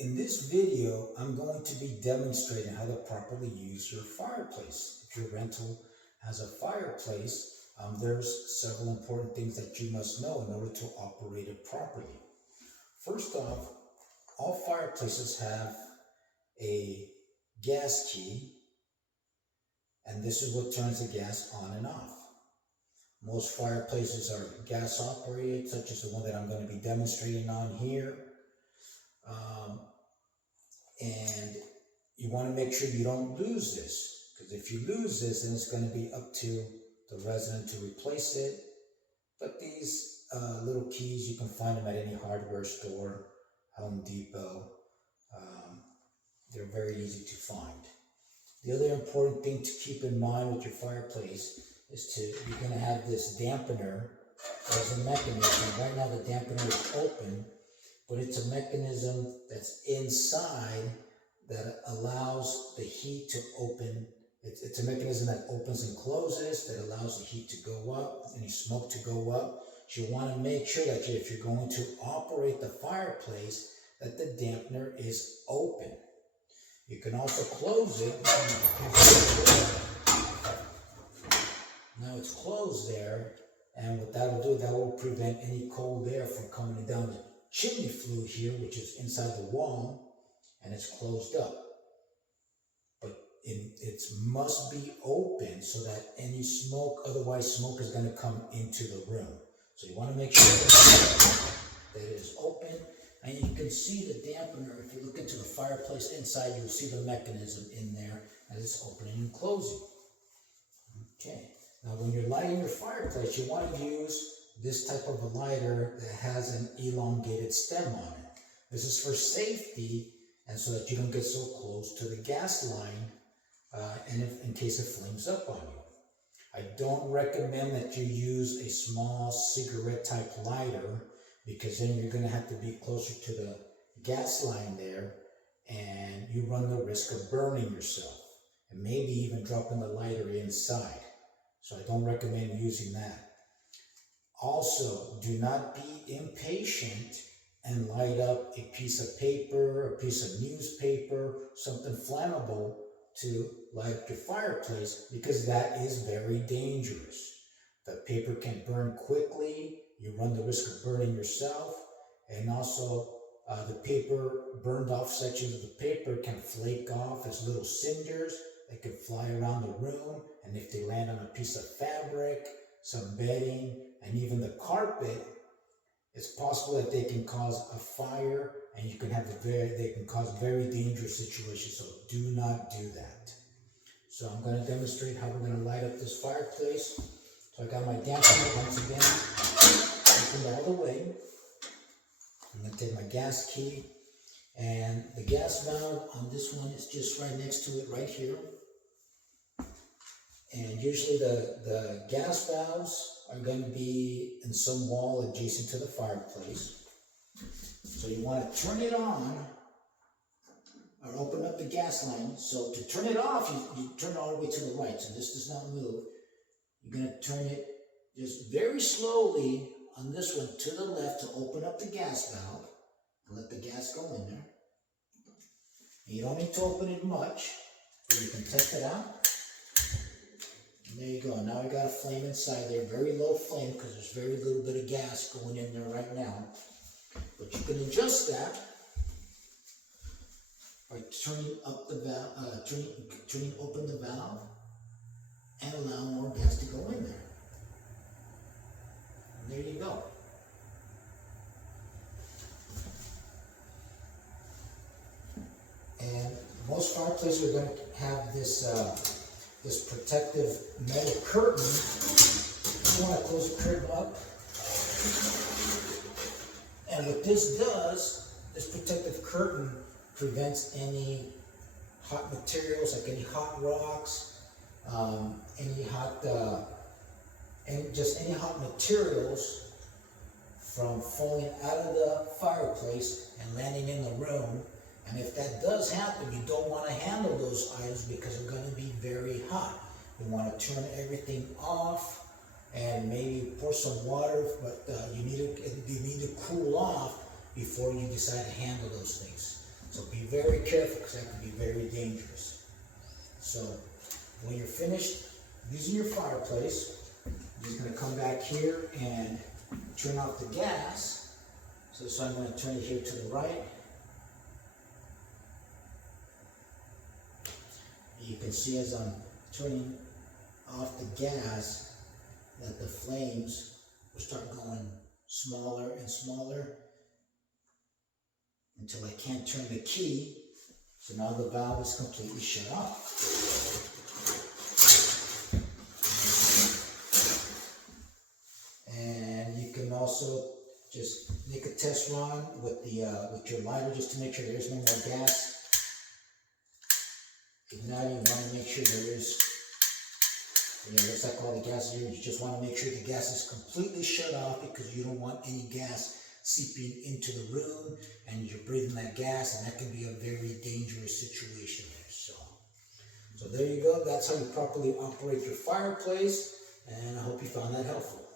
In this video, I'm going to be demonstrating how to properly use your fireplace. If your rental has a fireplace, there's several important things that you must know in order to operate it properly. First off, all fireplaces have a gas key, and this is what turns the gas on and off. Most fireplaces are gas operated, such as the one that I'm going to be demonstrating on here. And you want to make sure you don't lose this, because if you lose this, then it's going to be up to the resident to replace it. But these little keys, you can find them at any hardware store, Home Depot. They're very easy to find. The other important thing to keep in mind with your fireplace is you're going to have this dampener as a mechanism. Right now the dampener is open, but it's a mechanism that's inside that allows the heat to open. It's a mechanism that opens and closes, that allows the heat to go up, any smoke to go up. So you want to make sure that if you're going to operate the fireplace, that the dampener is open. You can also close it. Now it's closed there, and what that will do, that will prevent any cold air from coming down the chimney flue here, which is inside the wall, and it's closed up. But it must be open so that any smoke, otherwise smoke is going to come into the room. So you want to make sure that it is open. And you can see the dampener. If you look into the fireplace inside, you'll see the mechanism in there as it's opening and closing. Okay. Now, when you're lighting your fireplace, you want to use this type of a lighter that has an elongated stem on it. This is for safety and so that you don't get so close to the gas line and in case it flames up on you. I don't recommend that you use a small cigarette type lighter, because then you're going to have to be closer to the gas line there, and you run the risk of burning yourself and maybe even dropping the lighter inside. So I don't recommend using that. Also, do not be impatient and light up a piece of paper, a piece of newspaper, something flammable to light up your fireplace, because that is very dangerous. The paper can burn quickly. You run the risk of burning yourself, and also the paper, burned off sections of the paper can flake off as little cinders. They can fly around the room, and if they land on a piece of fabric, some bedding, and even the carpet, it's possible that they can cause a fire, and they can cause very dangerous situations. So do not do that. So I'm going to demonstrate how we're going to light up this fireplace. So I got my dampener once again opened all the way. I'm going to take my gas key, and the gas valve on this one is just right next to it right here. And usually the gas valves are going to be in some wall adjacent to the fireplace. So you want to turn it on or open up the gas line. So to turn it off, you turn it all the way to the right, so this does not move. You're going to turn it just very slowly on this one to the left to open up the gas valve and let the gas go in there. And you don't need to open it much, but you can test it out. And there you go. Now I got a flame inside there, very low flame, because there's very little bit of gas going in there right now. But you can adjust that by turning up the valve, turning open the valve, and allow more gas to go in there. And there you go. And most fireplaces are going to have this this protective metal curtain. You want to close the curtain up. And what this does, this protective curtain prevents any hot materials, like any hot rocks, any hot materials from falling out of the fireplace and landing in the room. And if that does happen, you don't want to handle those items because they're going to be very hot. You want to turn everything off and maybe pour some water, but you need to cool off before you decide to handle those things. So very careful because that can be very dangerous. So when you're finished using your fireplace, you're just going to come back here and turn off the gas. So I'm going to turn it here to the right. You can see as I'm turning off the gas that the flames will start going smaller and smaller until I can't turn the key. So now the valve is completely shut off. And you can also just make a test run with your lighter just to make sure there's no more gas. Now you want to make sure there is, looks like all the gas is here. You just want to make sure the gas is completely shut off because you don't want any gas seeping into the room and you're breathing that gas, and that can be a very dangerous situation there. So there you go. That's how you properly operate your fireplace, and I hope you found that helpful.